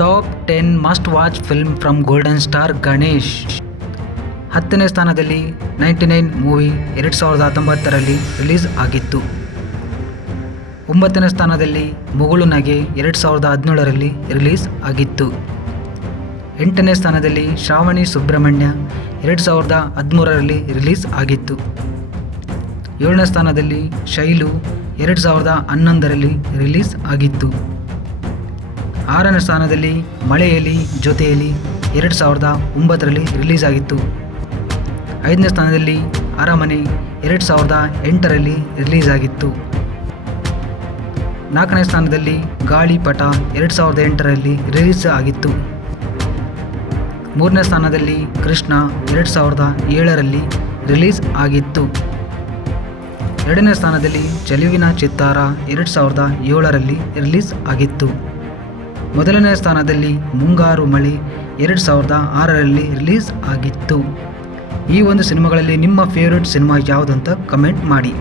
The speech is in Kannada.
Top ten must watch film from golden star Ganesh. ಹತ್ತನೇ ಸ್ಥಾನದಲ್ಲಿ ನೈಂಟಿ ನೈನ್ ಮೂವಿ ಎರಡು ಸಾವಿರದ ಹತ್ತೊಂಬತ್ತರಲ್ಲಿ ರಿಲೀಸ್ ಆಗಿತ್ತು. ಒಂಬತ್ತನೇ ಸ್ಥಾನದಲ್ಲಿ ಮುಗುಳು ನಗೆ ಎರಡು ಸಾವಿರದ ಹದಿನೇಳರಲ್ಲಿ ರಿಲೀಸ್ ಆಗಿತ್ತು. ಎಂಟನೇ ಸ್ಥಾನದಲ್ಲಿ ಶ್ರಾವಣಿ ಸುಬ್ರಹ್ಮಣ್ಯ ಎರಡು ಸಾವಿರದ ಹದಿಮೂರರಲ್ಲಿ ರಿಲೀಸ್ ಆಗಿತ್ತು. ಏಳನೇ ಸ್ಥಾನದಲ್ಲಿ ಶೈಲು ಎರಡು ಸಾವಿರದ ಹನ್ನೊಂದರಲ್ಲಿ ರಿಲೀಸ್ ಆಗಿತ್ತು. ಆರನೇ ಸ್ಥಾನದಲ್ಲಿ ಮಳೆಯಲ್ಲಿ ಜೊತೆಯಲ್ಲಿ ಎರಡು ಸಾವಿರದ ಒಂಬತ್ತರಲ್ಲಿ ರಿಲೀಸ್ ಆಗಿತ್ತು. ಐದನೇ ಸ್ಥಾನದಲ್ಲಿ ಅರಮನೆ ಎರಡು ಸಾವಿರದ ಎಂಟರಲ್ಲಿ ರಿಲೀಸ್ ಆಗಿತ್ತು. ನಾಲ್ಕನೇ ಸ್ಥಾನದಲ್ಲಿ ಗಾಳಿಪಟ ಎರಡು ಸಾವಿರದ ಎಂಟರಲ್ಲಿ ರಿಲೀಸ್ ಆಗಿತ್ತು. ಮೂರನೇ ಸ್ಥಾನದಲ್ಲಿ ಕೃಷ್ಣ ಎರಡು ಸಾವಿರದ ಏಳರಲ್ಲಿ ರಿಲೀಸ್ ಆಗಿತ್ತು. ಎರಡನೇ ಸ್ಥಾನದಲ್ಲಿ ಚೆಲುವಿನ ಚಿತ್ತಾರ ಎರಡು ಸಾವಿರದ ಏಳರಲ್ಲಿ ರಿಲೀಸ್ ಆಗಿತ್ತು. ಮೊದಲನೇ ಸ್ಥಾನದಲ್ಲಿ ಮುಂಗಾರು ಮಳೆ ಎರಡು ಸಾವಿರದ ಆರರಲ್ಲಿ ರಿಲೀಸ್ ಆಗಿತ್ತು. ಈ ಒಂದು ಸಿನಿಮಾಗಳಲ್ಲಿ ನಿಮ್ಮ ಫೇವ್ರೆಟ್ ಸಿನಿಮಾ ಯಾವುದಂತ ಕಮೆಂಟ್ ಮಾಡಿ.